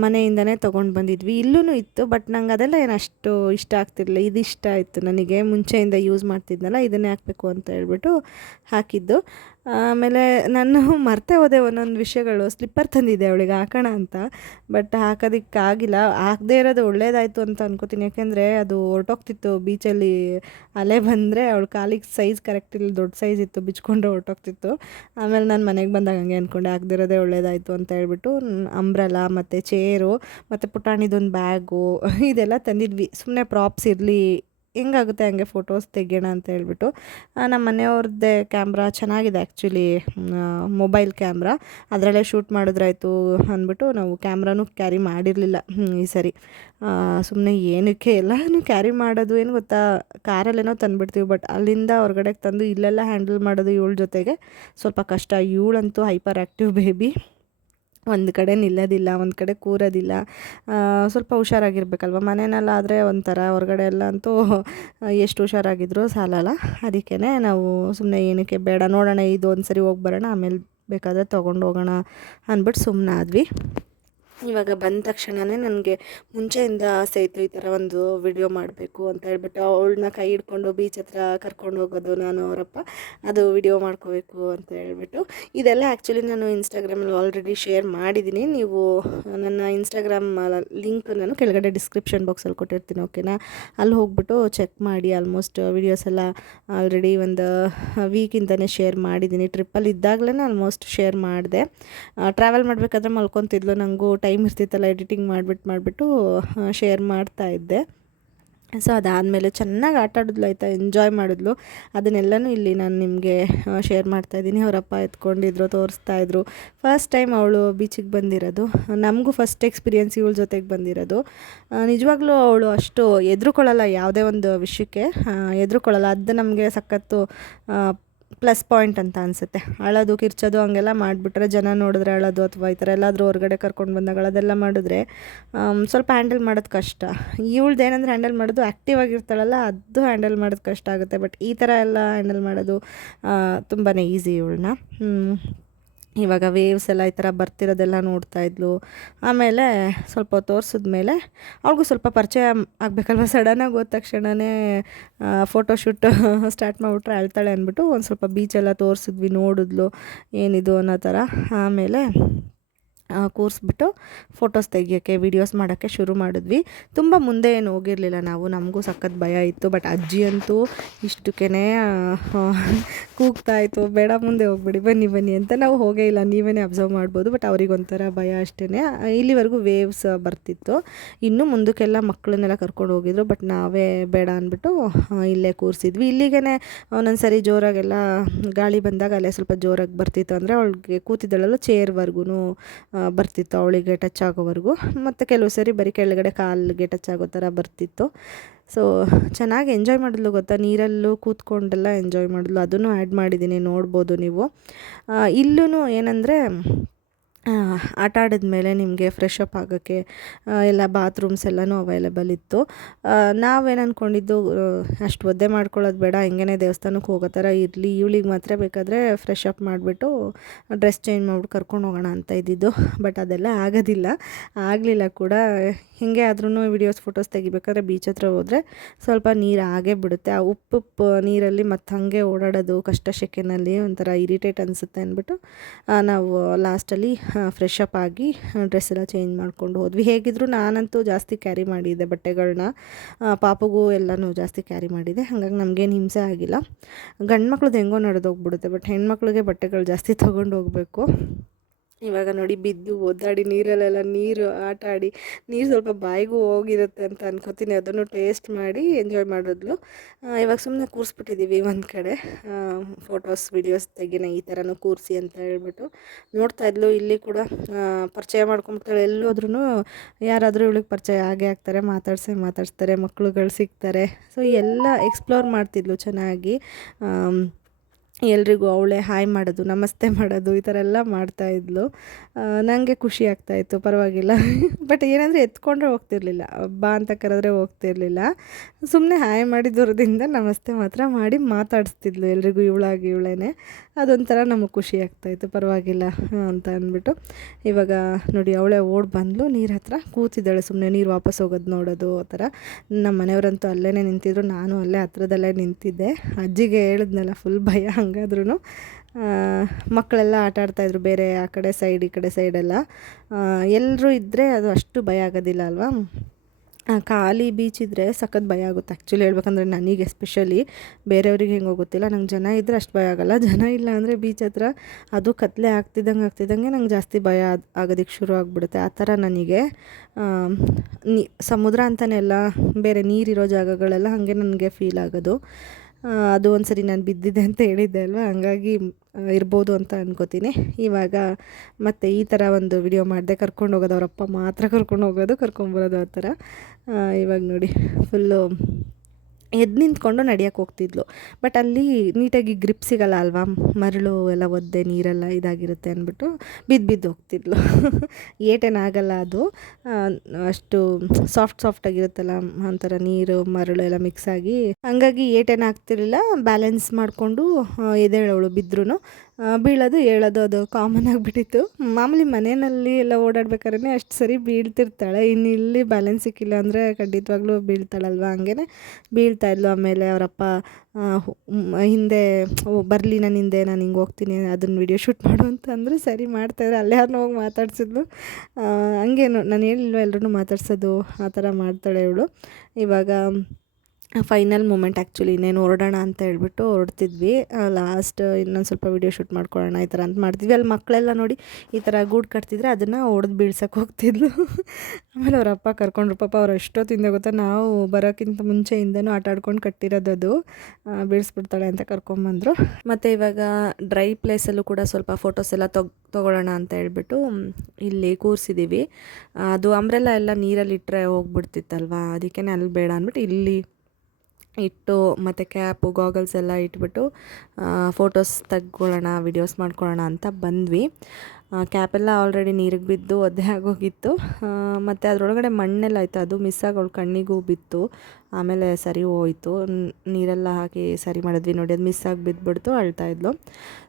ಮನೆಯಿಂದನೇ ತೊಗೊಂಡು ಬಂದಿದ್ವಿ. ಇಲ್ಲೂ ಇತ್ತು, ಬಟ್ ನಂಗೆ ಅದೆಲ್ಲ ಏನು ಅಷ್ಟು ಇಷ್ಟ ಆಗ್ತಿರಲಿಲ್ಲ. ಇದು ಇಷ್ಟ ಆಯಿತು ನನಗೆ, ಮುಂಚೆಯಿಂದ ಯೂಸ್ ಮಾಡ್ತಿದ್ನಲ್ಲ, ಇದನ್ನೇ ಹಾಕಬೇಕು ಅಂತ ಹೇಳ್ಬಿಟ್ಟು ಹಾಕಿದ್ದು. ಆಮೇಲೆ ನಾನು ಮರ್ತೇ ಹೋದೆ ಒಂದೊಂದು ವಿಷಯಗಳು. ಸ್ಲಿಪ್ಪರ್ ತಂದಿದ್ದೆ ಅವಳಿಗೆ ಹಾಕೋಣ ಅಂತ, ಬಟ್ ಹಾಕೋದಕ್ಕಾಗಿಲ್ಲ. ಹಾಕದೇ ಇರೋದು ಒಳ್ಳೇದಾಯಿತು ಅಂತ ಅನ್ಕೋತೀನಿ. ಯಾಕೆಂದರೆ ಅದು ಹೊರ್ಟೋಗ್ತಿತ್ತು ಬೀಚಲ್ಲಿ ಅಲೆ ಬಂದರೆ ಅವಳ ಕಾಲಿಗೆ ಸೈಜ್ ಕರೆಕ್ಟ್ ಇಲ್ಲ, ದೊಡ್ಡ ಸೈಜ್ ಇತ್ತು, ಬಿಚ್ಕೊಂಡು ಹೊರ್ಟೋಗ್ತಿತ್ತು. ಆಮೇಲೆ ನಾನು ಮನೆಗೆ ಬಂದಾಗ ಹಂಗೆ ಅಂದ್ಕೊಂಡೆ, ಹಾಕ್ದಿರೋದೇ ಒಳ್ಳೇದಾಯಿತು ಅಂತ ಹೇಳ್ಬಿಟ್ಟು ಅಂಬ್ರೆಲಾ ಮತ್ತು ಚೇರು ಮತ್ತು ಪುಟಾಣಿದೊಂದು ಬ್ಯಾಗು ಇದೆಲ್ಲ ತಂದಿದ್ವಿ. ಸುಮ್ಮನೆ ಪ್ರಾಪ್ಸ್ ಇರಲಿ, ಹೆಂಗಾಗುತ್ತೆ ಹಂಗೆ ಫೋಟೋಸ್ ತೆಗಿಯೋಣ ಅಂತ ಹೇಳ್ಬಿಟ್ಟು. ನಮ್ಮ ಮನೆಯವ್ರದ್ದೇ ಕ್ಯಾಮ್ರಾ ಚೆನ್ನಾಗಿದೆ ಆ್ಯಕ್ಚುಲಿ, ಮೊಬೈಲ್ ಕ್ಯಾಮ್ರಾ, ಅದರಲ್ಲೇ ಶೂಟ್ ಮಾಡಿದ್ರಾಯ್ತು ಅಂದ್ಬಿಟ್ಟು ನಾವು ಕ್ಯಾಮ್ರಾನೂ ಕ್ಯಾರಿ ಮಾಡಿರಲಿಲ್ಲ ಈ ಸರಿ. ಸುಮ್ಮನೆ ಏನಕ್ಕೆ ಎಲ್ಲನೂ ಕ್ಯಾರಿ ಮಾಡೋದು, ಏನು ಗೊತ್ತಾ, ಕಾರಲ್ಲೇನೋ ತಂದುಬಿಡ್ತೀವಿ, ಬಟ್ ಅಲ್ಲಿಂದ ಹೊರಗಡೆಗೆ ತಂದು ಇಲ್ಲೆಲ್ಲ ಹ್ಯಾಂಡಲ್ ಮಾಡೋದು ಇವಳ ಜೊತೆಗೆ ಸ್ವಲ್ಪ ಕಷ್ಟ. ಇವಳಂತೂ ಹೈಪರ್ ಆ್ಯಕ್ಟಿವ್ ಬೇಬಿ, ಒಂದು ಕಡೆ ನಿಲ್ಲೋದಿಲ್ಲ, ಒಂದು ಕಡೆ ಕೂರೋದಿಲ್ಲ. ಸ್ವಲ್ಪ ಹುಷಾರಾಗಿರ್ಬೇಕಲ್ವ, ಮನೆಯಲ್ಲಾದರೆ ಒಂಥರ, ಹೊರಗಡೆ ಎಲ್ಲ ಅಂತೂ ಎಷ್ಟು ಹುಷಾರಾಗಿದ್ರೂ ಸಾಲಲ್ಲ. ಅದಕ್ಕೇ ನಾವು ಸುಮ್ಮನೆ ಏನಕ್ಕೆ ಬೇಡ, ನೋಡೋಣ ಇದು ಒಂದು ಸರಿ ಹೋಗಿ ಬರೋಣ, ಆಮೇಲೆ ಬೇಕಾದರೆ ತೊಗೊಂಡು ಹೋಗೋಣ ಅಂದ್ಬಿಟ್ಟು ಸುಮ್ಮನಾದ್ವಿ. ಇವಾಗ ಬಂದ ತಕ್ಷಣವೇ ನನಗೆ ಮುಂಚೆಯಿಂದ ಆಸೆ ಇತ್ತು ಈ ಥರ ಒಂದು ವಿಡಿಯೋ ಮಾಡಬೇಕು ಅಂತ ಹೇಳ್ಬಿಟ್ಟು. ಅವಳನ್ನ ಕೈ ಹಿಡ್ಕೊಂಡು ಬೀಚ್ ಹತ್ರ ಕರ್ಕೊಂಡು ಹೋಗೋದು, ನಾನು ಅವರಪ್ಪ, ಅದು ವಿಡಿಯೋ ಮಾಡ್ಕೋಬೇಕು ಅಂತ ಹೇಳ್ಬಿಟ್ಟು. ಇದೆಲ್ಲ ಆ್ಯಕ್ಚುಲಿ ನಾನು ಇನ್ಸ್ಟಾಗ್ರಾಮಲ್ಲಿ ಆಲ್ರೆಡಿ ಶೇರ್ ಮಾಡಿದ್ದೀನಿ. ನೀವು ನನ್ನ ಇನ್ಸ್ಟಾಗ್ರಾಮ್ ಲಿಂಕ್ ನಾನು ಕೆಳಗಡೆ ಡಿಸ್ಕ್ರಿಪ್ಷನ್ ಬಾಕ್ಸಲ್ಲಿ ಕೊಟ್ಟಿರ್ತೀನಿ, ಓಕೆನಾ? ಅಲ್ಲಿ ಹೋಗ್ಬಿಟ್ಟು ಚೆಕ್ ಮಾಡಿ. ಆಲ್ಮೋಸ್ಟ್ ವಿಡಿಯೋಸ್ ಎಲ್ಲ ಆಲ್ರೆಡಿ ಒಂದು ವೀಕಿಂದನೇ ಶೇರ್ ಮಾಡಿದ್ದೀನಿ. ಟ್ರಿಪ್ಪಲ್ಲಿ ಇದ್ದಾಗಲೇ ಆಲ್ಮೋಸ್ಟ್ ಶೇರ್ ಮಾಡಿದೆ. ಟ್ರಾವೆಲ್ ಮಾಡಬೇಕಾದ್ರೆ ಮಲ್ಕೊತಿದ್ಲು, ನನಗೂ ಟೈಮ್ ಇರ್ತಿತ್ತಲ್ಲ, ಎಡಿಟಿಂಗ್ ಮಾಡಿಬಿಟ್ಟು ಶೇರ್ ಮಾಡ್ತಾಯಿದ್ದೆ. ಸೊ ಅದಾದಮೇಲೆ ಚೆನ್ನಾಗಿ ಆಟ ಆಡಿದ್ಲು, ಆಯಿತಾ, ಎಂಜಾಯ್ ಮಾಡಿದ್ಲು. ಅದನ್ನೆಲ್ಲನೂ ಇಲ್ಲಿ ನಾನು ನಿಮಗೆ ಶೇರ್ ಮಾಡ್ತಾಯಿದ್ದೀನಿ. ಅವರಪ್ಪ ಎತ್ಕೊಂಡಿದ್ರು, ತೋರಿಸ್ತಾಯಿದ್ರು. ಫಸ್ಟ್ ಟೈಮ್ ಅವಳು ಬೀಚಿಗೆ ಬಂದಿರೋದು, ನಮಗೂ ಫಸ್ಟ್ ಎಕ್ಸ್ಪೀರಿಯೆನ್ಸ್ ಇವಳ ಜೊತೆಗೆ ಬಂದಿರೋದು. ನಿಜವಾಗ್ಲೂ ಅವಳು ಅಷ್ಟು ಎದುರುಕೊಳ್ಳಲ್ಲ, ಯಾವುದೇ ಒಂದು ವಿಷಯಕ್ಕೆ ಎದುರುಕೊಳ್ಳಲ್ಲ. ಅದು ನಮಗೆ ಸಖತ್ತು ಪ್ಲಸ್ ಪಾಯಿಂಟ್ ಅಂತ ಅನಿಸುತ್ತೆ. ಅಳೋದು, ಕಿರ್ಚೋದು ಹಂಗೆಲ್ಲ ಮಾಡಿಬಿಟ್ರೆ, ಜನ ನೋಡಿದ್ರೆ ಅಳೋದು ಅಥವಾ ಈ ಥರ ಎಲ್ಲಾದರೂ ಹೊರಗಡೆ ಕರ್ಕೊಂಡು ಬಂದಾಗ ಅಳೋದೆಲ್ಲ ಮಾಡಿದ್ರೆ ಸ್ವಲ್ಪ ಹ್ಯಾಂಡಲ್ ಮಾಡೋದು ಕಷ್ಟ. ಇವಳ್ದು ಏನಂದರೆ ಹ್ಯಾಂಡಲ್ ಮಾಡೋದು, ಆ್ಯಕ್ಟಿವ್ ಆಗಿರ್ತಾಳಲ್ಲ, ಅದು ಹ್ಯಾಂಡಲ್ ಮಾಡೋದು ಕಷ್ಟ ಆಗುತ್ತೆ. ಬಟ್ ಈ ಥರ ಎಲ್ಲ ಹ್ಯಾಂಡಲ್ ಮಾಡೋದು ತುಂಬಾ ಈಸಿ ಇವಳನ್ನ. ಇವಾಗ ವೇವ್ಸ್ ಎಲ್ಲ ಈ ಥರ ಬರ್ತಿರೋದೆಲ್ಲ ನೋಡ್ತಾಯಿದ್ಲು. ಆಮೇಲೆ ಸ್ವಲ್ಪ ತೋರಿಸಿದ್ಮೇಲೆ ಅವ್ಳಿಗೂ ಸ್ವಲ್ಪ ಪರಿಚಯ ಆಗಬೇಕಲ್ವ, ಸಡನ್ನಾಗಿ ಹೋದ ತಕ್ಷಣವೇ ಫೋಟೋಶೂಟ್ ಸ್ಟಾರ್ಟ್ ಮಾಡಿಬಿಟ್ರೆ ಅಳ್ತಾಳೆ ಅಂದ್ಬಿಟ್ಟು ಒಂದು ಸ್ವಲ್ಪ ಬೀಚೆಲ್ಲ ತೋರಿಸಿದ್ವಿ, ನೋಡಿದ್ಲು ಏನಿದು ಅನ್ನೋ ಥರ. ಆಮೇಲೆ ಕೂರಿಸ್ಬಿಟ್ಟು ಫೋಟೋಸ್ ತೆಗಿಯೋಕ್ಕೆ, ವೀಡಿಯೋಸ್ ಮಾಡೋಕ್ಕೆ ಶುರು ಮಾಡಿದ್ವಿ. ತುಂಬ ಮುಂದೆ ಏನು ಹೋಗಿರಲಿಲ್ಲ ನಾವು, ನಮಗೂ ಸಖತ್ ಭಯ ಇತ್ತು. ಬಟ್ ಅಜ್ಜಿ ಅಂತೂ ಇಷ್ಟಕ್ಕೇ ಕೂಗ್ತಾಯಿತ್ತು, ಬೇಡ ಮುಂದೆ ಹೋಗ್ಬಿಡಿ, ಬನ್ನಿ ಬನ್ನಿ ಅಂತ. ನಾವು ಹೋಗೇ ಇಲ್ಲ, ನೀವೇ ಅಬ್ಸರ್ವ್ ಮಾಡ್ಬೋದು. ಬಟ್ ಅವ್ರಿಗೊಂಥರ ಭಯ ಅಷ್ಟೇ. ಇಲ್ಲಿವರೆಗೂ ವೇವ್ಸ್ ಬರ್ತಿತ್ತು, ಇನ್ನು ಮುಂದಕ್ಕೆಲ್ಲ ಮಕ್ಕಳನ್ನೆಲ್ಲ ಕರ್ಕೊಂಡು ಹೋಗಿದ್ರು. ಬಟ್ ನಾವೇ ಬೇಡ ಅಂದ್ಬಿಟ್ಟು ಇಲ್ಲೇ ಕೂರಿಸಿದ್ವಿ. ಇಲ್ಲಿಗೇ ಒಂದೊಂದು ಸರಿ ಜೋರಾಗೆಲ್ಲ ಗಾಳಿ ಬಂದಾಗ ಅಲ್ಲೇ ಸ್ವಲ್ಪ ಜೋರಾಗಿ ಬರ್ತಿತ್ತು. ಅಂದರೆ ಅವಳಿಗೆ ಕೂತಿದ್ದಳಲ್ಲ, ಚೇರ್ವರೆಗೂ ಬರ್ತಿತ್ತು, ಅವಳಿಗೆ ಟಚ್ ಆಗೋವರೆಗೂ. ಮತ್ತು ಕೆಲವು ಸರಿ ಬರೀ ಕೆಳಗಡೆ ಕಾಲಿಗೆ ಟಚ್ ಆಗೋ ಥರ ಬರ್ತಿತ್ತು. ಸೊ ಚೆನ್ನಾಗಿ ಎಂಜಾಯ್ ಮಾಡಿದ್ಲು ಗೊತ್ತಾ, ನೀರಲ್ಲೂ ಕೂತ್ಕೊಂಡೆಲ್ಲ ಎಂಜಾಯ್ ಮಾಡಿದ್ಲು. ಅದನ್ನು ಆ್ಯಡ್ ಮಾಡಿದ್ದೀನಿ, ನೋಡ್ಬೋದು ನೀವು. ಇಲ್ಲೂ ಏನಂದರೆ ಆಟ ಆಡಿದ್ಮೇಲೆ ನಿಮಗೆ ಫ್ರೆಶ್ ಅಪ್ ಆಗೋಕ್ಕೆ ಎಲ್ಲ ಬಾತ್ರೂಮ್ಸ್ ಎಲ್ಲನೂ ಅವೈಲೇಬಲ್ ಇತ್ತು. ನಾವೇನು ಅಂದ್ಕೊಂಡಿದ್ದು, ಅಷ್ಟು ಒದ್ದೆ ಮಾಡ್ಕೊಳ್ಳೋದು ಬೇಡ, ಹೆಂಗೇ ದೇವಸ್ಥಾನಕ್ಕೆ ಹೋಗೋ ಥರ ಇರಲಿ, ಇವಳಿಗೆ ಮಾತ್ರ ಬೇಕಾದರೆ ಫ್ರೆಶ್ ಅಪ್ ಮಾಡಿಬಿಟ್ಟು ಡ್ರೆಸ್ ಚೇಂಜ್ ಮಾಡ್ಬಿಟ್ಟು ಕರ್ಕೊಂಡು ಹೋಗೋಣ ಅಂತ ಇದ್ದಿದ್ದು. ಬಟ್ ಅದೆಲ್ಲ ಆಗೋದಿಲ್ಲ, ಆಗಲಿಲ್ಲ ಕೂಡ. ಹಿಂಗೆ ಆದ್ರೂ ವೀಡಿಯೋಸ್ ಫೋಟೋಸ್ ತೆಗಿಬೇಕಾದ್ರೆ ಬೀಚ್ ಹತ್ರ ಹೋದರೆ ಸ್ವಲ್ಪ ನೀರು ಆಗೇ ಬಿಡುತ್ತೆ. ಆ ಉಪ್ಪು ನೀರಲ್ಲಿ ಮತ್ತು ಹಾಗೆ ಓಡಾಡೋದು ಕಷ್ಟ, ಸೆಕೆನಲ್ಲಿ ಒಂಥರ ಇರಿಟೇಟ್ ಅನಿಸುತ್ತೆ ಅಂದ್ಬಿಟ್ಟು ನಾವು ಲಾಸ್ಟಲ್ಲಿ ಫ್ರೆಶ್ ಅಪ್ ಆಗಿ ಡ್ರೆಸ್ ಎಲ್ಲ ಚೇಂಜ್ ಮಾಡ್ಕೊಂಡು ಹೋದ್ವಿ. ಹೇಗಿದ್ರು ನಾನಂತೂ ಜಾಸ್ತಿ ಕ್ಯಾರಿ ಮಾಡಿದ್ದೆ ಬಟ್ಟೆಗಳನ್ನ, ಪಾಪಗೂ ಎಲ್ಲನೂ ಜಾಸ್ತಿ ಕ್ಯಾರಿ ಮಾಡಿದೆ. ಹಾಗಾಗಿ ನಮಗೇನು ಹಿಂಸೆ ಆಗಿಲ್ಲ. ಗಂಡು ಮಕ್ಳದ್ದು ಹೆಂಗೋ ನಡೆದೋಗ್ಬಿಡುತ್ತೆ, ಬಟ್ ಹೆಣ್ಮಕ್ಳಿಗೆ ಬಟ್ಟೆಗಳು ಜಾಸ್ತಿ ತೊಗೊಂಡು ಹೋಗಬೇಕು. ಇವಾಗ ನೋಡಿ, ಬಿದ್ದು ಒದ್ದಾಡಿ ನೀರಲ್ಲೆಲ್ಲ ನೀರು ಆಟ ಆಡಿ, ನೀರು ಸ್ವಲ್ಪ ಬಾಯಿಗೂ ಹೋಗಿರುತ್ತೆ ಅಂತ ಅನ್ಕೋತೀನಿ. ಅದನ್ನು ಟೇಸ್ಟ್ ಮಾಡಿ ಎಂಜಾಯ್ ಮಾಡಿದ್ಲು. ಇವಾಗ ಸುಮ್ಮನೆ ಕೂರಿಸ್ಬಿಟ್ಟಿದ್ದೀವಿ ಒಂದು ಕಡೆ, ಫೋಟೋಸ್ ವೀಡಿಯೋಸ್ ತೆಗಿನ ಈ ಥರನೂ ಕೂರಿಸಿ ಅಂತ ಹೇಳ್ಬಿಟ್ಟು. ನೋಡ್ತಾಯಿದ್ಲು, ಇಲ್ಲಿ ಕೂಡ ಪರಿಚಯ ಮಾಡ್ಕೊಂಬಿಡ್ತಾಳೆ. ಎಲ್ಲೋದ್ರೂ ಯಾರಾದರೂ ಇವಳಿಗೆ ಪರಿಚಯ ಆಗೇ ಆಗ್ತಾರೆ, ಮಾತಾಡಿಸ್ತಾರೆ, ಮಕ್ಳುಗಳು ಸಿಗ್ತಾರೆ. ಸೊ ಎಲ್ಲ ಎಕ್ಸ್ಪ್ಲೋರ್ ಮಾಡ್ತಿದ್ಲು ಚೆನ್ನಾಗಿ. ಎಲ್ರಿಗೂ ಅವಳೇ ಹಾಯ್ ಮಾಡೋದು, ನಮಸ್ತೆ ಮಾಡೋದು, ಈ ಥರ ಎಲ್ಲ ಮಾಡ್ತಾಯಿದ್ಲು. ನನಗೆ ಖುಷಿ ಆಗ್ತಾಯಿತ್ತು, ಪರವಾಗಿಲ್ಲ. ಬಟ್ ಏನಂದರೆ ಎತ್ಕೊಂಡ್ರೆ ಹೋಗ್ತಿರ್ಲಿಲ್ಲ, ಬಾ ಅಂತ ಕರೆದ್ರೆ ಹೋಗ್ತಿರ್ಲಿಲ್ಲ. ಸುಮ್ಮನೆ ಹಾಯ್ ಮಾಡಿ ದೂರದಿಂದ ನಮಸ್ತೆ ಮಾತ್ರ ಮಾಡಿ ಮಾತಾಡಿಸ್ತಿದ್ಲು ಎಲ್ರಿಗೂ, ಇವಳೇ. ಅದೊಂಥರ ನಮಗೆ ಖುಷಿ ಆಗ್ತಾಯಿತ್ತು, ಪರವಾಗಿಲ್ಲ ಅಂತ ಅಂದ್ಬಿಟ್ಟು. ಇವಾಗ ನೋಡಿ, ಅವಳೇ ಓಡಿ ಬಂದಳು, ನೀರು ಹತ್ರ ಕೂತಿದ್ದಾಳೆ, ಸುಮ್ಮನೆ ನೀರು ವಾಪಸ್ ಹೋಗೋದು ನೋಡೋದು ಆ ಥರ. ನಮ್ಮ ಮನೆಯವರಂತೂ ಅಲ್ಲೇ ನಿಂತಿದ್ರು, ನಾನು ಅಲ್ಲೇ ಹತ್ರದಲ್ಲೇ ನಿಂತಿದ್ದೆ. ಅಜ್ಜಿಗೆ ಹೇಳಿದ್ನಲ್ಲ, ಫುಲ್ ಭಯ, ಹಂಗಾದ್ರೂ ಮಕ್ಕಳೆಲ್ಲ ಆಟ ಆಡ್ತಾಯಿದ್ರು ಬೇರೆ ಆ ಕಡೆ ಸೈಡ್ ಈ ಕಡೆ ಸೈಡೆಲ್ಲ. ಎಲ್ಲರೂ ಇದ್ದರೆ ಅದು ಅಷ್ಟು ಭಯ ಆಗೋದಿಲ್ಲ ಅಲ್ವಾ. ಖಾಲಿ ಬೀಚ್ ಇದ್ದರೆ ಸಖತ್ ಭಯ ಆಗುತ್ತೆ ಆ್ಯಕ್ಚುಲಿ ಹೇಳ್ಬೇಕಂದ್ರೆ, ನನಗೆ ಎಸ್ಪೆಷಲಿ. ಬೇರೆಯವ್ರಿಗೆ ಹೆಂಗೆ ಗೊತ್ತಿಲ್ಲ, ನಂಗೆ ಜನ ಇದ್ದರೆ ಅಷ್ಟು ಭಯ ಆಗೋಲ್ಲ. ಜನ ಇಲ್ಲ ಅಂದರೆ ಬೀಚ್ ಹತ್ರ ಅದು ಕತ್ಲೆ ಆಗ್ತಿದ್ದಂಗೆ ನಂಗೆ ಜಾಸ್ತಿ ಭಯ ಆಗೋದಕ್ಕೆ ಶುರು ಆಗಿಬಿಡುತ್ತೆ. ಆ ಥರ ನನಗೆ ಸಮುದ್ರ ಅಂತಲೇ ಅಲ್ಲ, ಬೇರೆ ನೀರಿರೋ ಜಾಗಗಳೆಲ್ಲ ಹಾಗೆ ನನಗೆ ಫೀಲ್ ಆಗೋದು. ಅದು ಒಂದು ಸರಿ ನಾನು ಬಿದ್ದಿದ್ದೆ ಅಂತ ಹೇಳಿದ್ದೆ ಅಲ್ವಾ, ಹಂಗಾಗಿ ಇರ್ಬೋದು ಅಂತ ಅನ್ಕೋತೀನಿ. ಇವಾಗ ಮತ್ತು ಈ ಥರ ಒಂದು ವಿಡಿಯೋ ಮಾಡಿದೆ, ಕರ್ಕೊಂಡು ಹೋಗೋದು ಅವರಪ್ಪ ಮಾತ್ರ ಕರ್ಕೊಂಡು ಹೋಗೋದು ಕರ್ಕೊಂಬರೋದು ಆ ಥರ. ಇವಾಗ ನೋಡಿ ಫುಲ್ಲು ಎದ್ದು ನಿಂತ್ಕೊಂಡು ನಡಿಯೋಕ್ಕೆ ಹೋಗ್ತಿದ್ಲು. ಬಟ್ ಅಲ್ಲಿ ನೀಟಾಗಿ ಗ್ರಿಪ್ ಸಿಗೋಲ್ಲ ಅಲ್ವಾ, ಮರಳು ಎಲ್ಲ ಒದ್ದೆ ನೀರೆಲ್ಲ ಇದಾಗಿರುತ್ತೆ ಅಂದ್ಬಿಟ್ಟು ಬಿದ್ದು ಹೋಗ್ತಿದ್ಲು. ಏಟೇನಾಗಲ್ಲ ಅದು, ಅಷ್ಟು ಸಾಫ್ಟಾಗಿರುತ್ತಲ್ಲ ಒಂಥರ ನೀರು ಮರಳು ಎಲ್ಲ ಮಿಕ್ಸ್ ಆಗಿ, ಹಂಗಾಗಿ ಏಟೇನಾಗ್ತಿರಲಿಲ್ಲ. ಬ್ಯಾಲೆನ್ಸ್ ಮಾಡಿಕೊಂಡು ಎದ್ದೇಳೋಳು, ಬಿದ್ದರೂ ಬೀಳೋದು ಹೇಳೋದು ಅದು ಕಾಮನ್ ಆಗಿಬಿಟ್ಟಿತ್ತು. ಮಾಮೂಲಿ ಮನೆಯಲ್ಲಿ ಎಲ್ಲ ಓಡಾಡ್ಬೇಕಾದ್ರೆ ಅಷ್ಟು ಸರಿ ಬೀಳ್ತಿರ್ತಾಳೆ, ಇನ್ನು ಇಲ್ಲಿ ಬ್ಯಾಲೆನ್ಸ್ ಸಿಕ್ಕಿಲ್ಲ ಅಂದರೆ ಖಂಡಿತವಾಗ್ಲೂ ಬೀಳ್ತಾಳಲ್ವ, ಹಂಗೆ ಬೀಳ್ತಾಯಿದ್ಲು. ಆಮೇಲೆ ಅವರಪ್ಪ ಹಿಂದೆ ಬರಲಿ ನನ್ನ ಹಿಂದೆ, ನಾನು ಹಿಂಗೆ ಹೋಗ್ತೀನಿ ಅದನ್ನು ವಿಡಿಯೋ ಶೂಟ್ ಮಾಡು ಅಂತ ಅಂದರೆ ಸರಿ ಮಾಡ್ತಾಯಿದ್ರೆ ಅಲ್ಲೇ ಯಾರನ್ನೂ ಹೋಗಿ ಮಾತಾಡ್ಸಿದ್ಲು. ಹಂಗೇನು ನಾನು ಹೇಳಿಲ್ವ ಎಲ್ಲರೂ ಮಾತಾಡ್ಸೋದು ಆ ಥರ ಮಾಡ್ತಾಳೆ ಇವಳು. ಇವಾಗ ಫೈನಲ್ ಮೂಮೆಂಟ್ ಆ್ಯಕ್ಚುಲಿ ಇನ್ನೇನು ಹೊರಡೋಣ ಅಂತ ಹೇಳ್ಬಿಟ್ಟು ಹೊರಡ್ತಿದ್ವಿ. ಲಾಸ್ಟ್ ಇನ್ನೊಂದು ಸ್ವಲ್ಪ ವೀಡಿಯೋ ಶೂಟ್ ಮಾಡ್ಕೊಳ್ಳೋಣ ಈ ಥರ ಅಂತ ಮಾಡ್ತಿದ್ವಿ. ಅಲ್ಲಿ ಮಕ್ಕಳೆಲ್ಲ ನೋಡಿ ಈ ಥರ ಗೂಡು ಕಟ್ತಿದ್ರೆ ಅದನ್ನು ಹೊಡೆದು ಬೀಳ್ಸೋಕೆ ಹೋಗ್ತಿದ್ಲು. ಆಮೇಲೆ ಅವ್ರ ಅಪ್ಪ ಕರ್ಕೊಂಡ್ರು. ಪಾಪ ಅವ್ರು ಎಷ್ಟೊತ್ತಿಂದ ಗೊತ್ತಾ, ನಾವು ಬರೋಕ್ಕಿಂತ ಮುಂಚೆಯಿಂದನೂ ಆಟ ಆಡ್ಕೊಂಡು ಕಟ್ಟಿರೋದು, ಅದು ಬೀಳಿಸ್ಬಿಡ್ತಾಳೆ ಅಂತ ಕರ್ಕೊಂಬಂದರು. ಮತ್ತು ಇವಾಗ ಡ್ರೈ ಪ್ಲೇಸಲ್ಲೂ ಕೂಡ ಸ್ವಲ್ಪ ಫೋಟೋಸ್ ಎಲ್ಲ ತೊಗೊಳ್ಳೋಣ ಅಂತ ಹೇಳ್ಬಿಟ್ಟು ಇಲ್ಲಿ ಕೂರಿಸಿದ್ದೀವಿ. ಅದು ಅಂಬ್ರೆಲ್ಲ ಎಲ್ಲ ನೀರಲ್ಲಿ ಇಟ್ಟರೆ ಹೋಗ್ಬಿಡ್ತಿತ್ತಲ್ವ, ಅದಕ್ಕೇ ಅಲ್ಲಿ ಬೇಡ ಅಂದ್ಬಿಟ್ಟು ಇಲ್ಲಿ ಇಟ್ಟು ಮತ್ತು ಕ್ಯಾಪು ಗಾಗಲ್ಸ್ ಎಲ್ಲ ಇಟ್ಬಿಟ್ಟು ಫೋಟೋಸ್ ತೆಗ್ಕೊಳ್ಳೋಣ ವಿಡಿಯೋಸ್ ಮಾಡ್ಕೊಳ್ಳೋಣ ಅಂತ ಬಂದ್ವಿ. ಕ್ಯಾಪೆಲ್ಲ ಆಲ್ರೆಡಿ ನೀರಿಗೆ ಬಿದ್ದು ಒದ್ದೆ ಆಗೋಗಿತ್ತು. ಮತ್ತು ಅದರೊಳಗಡೆ ಮಣ್ಣೆಲ್ಲ ಆಯಿತು, ಅದು ಮಿಸ್ ಆಗೋಳು ಕಣ್ಣಿಗೂ ಬಿತ್ತು. ಆಮೇಲೆ ಸರಿ ಹೋಯಿತು, ನೀರೆಲ್ಲ ಹಾಕಿ ಸರಿ ಮಾಡಿದ್ವಿ. ನೋಡಿ ಅದು ಮಿಸ್ ಆಗಿ ಬಿದ್ದುಬಿಡ್ತು, ಅಳ್ತಾಯಿದ್ಲು.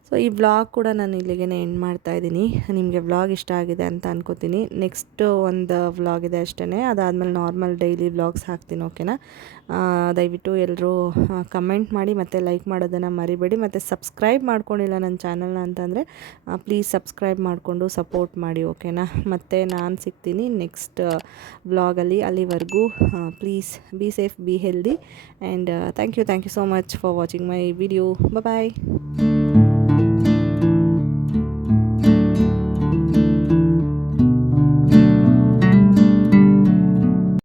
ಸೊ ಈ ವ್ಲಾಗ್ ಕೂಡ ನಾನು ಇಲ್ಲಿಗೆ ಎಂಡ್ ಮಾಡ್ತಾಯಿದ್ದೀನಿ. ನಿಮಗೆ ವ್ಲಾಗ್ ಇಷ್ಟ ಆಗಿದೆ ಅಂತ ಅನ್ಕೋತೀನಿ. ನೆಕ್ಸ್ಟು ಒಂದು ವ್ಲಾಗ್ ಇದೆ ಅಷ್ಟೇ, ಅದಾದಮೇಲೆ ನಾರ್ಮಲ್ ಡೈಲಿ ವ್ಲಾಗ್ಸ್ ಹಾಕ್ತೀನಿ. ಓಕೆನಾ? ದಯವಿಟ್ಟು ಎಲ್ಲರೂ ಕಮೆಂಟ್ ಮಾಡಿ ಮತ್ತು ಲೈಕ್ ಮಾಡೋದನ್ನು ಮರಿಬೇಡಿ. ಮತ್ತು ಸಬ್ಸ್ಕ್ರೈಬ್ ಮಾಡ್ಕೊಂಡಿಲ್ಲ ನನ್ನ ಚಾನಲ್ನ ಅಂತಂದರೆ ಪ್ಲೀಸ್ ಸಬ್ಸ್ಕ್ರೈಬ್ ಮಾಡಿಕೊಂಡು ಸಪೋರ್ಟ್ ಮಾಡಿ. ಓಕೆನಾ? ಮತ್ತು ನಾನು ಸಿಗ್ತೀನಿ ನೆಕ್ಸ್ಟ್ ವ್ಲಾಗಲ್ಲಿ. ಅಲ್ಲಿವರೆಗೂ please be safe, be healthy, and thank you so much for watching my video. Bye.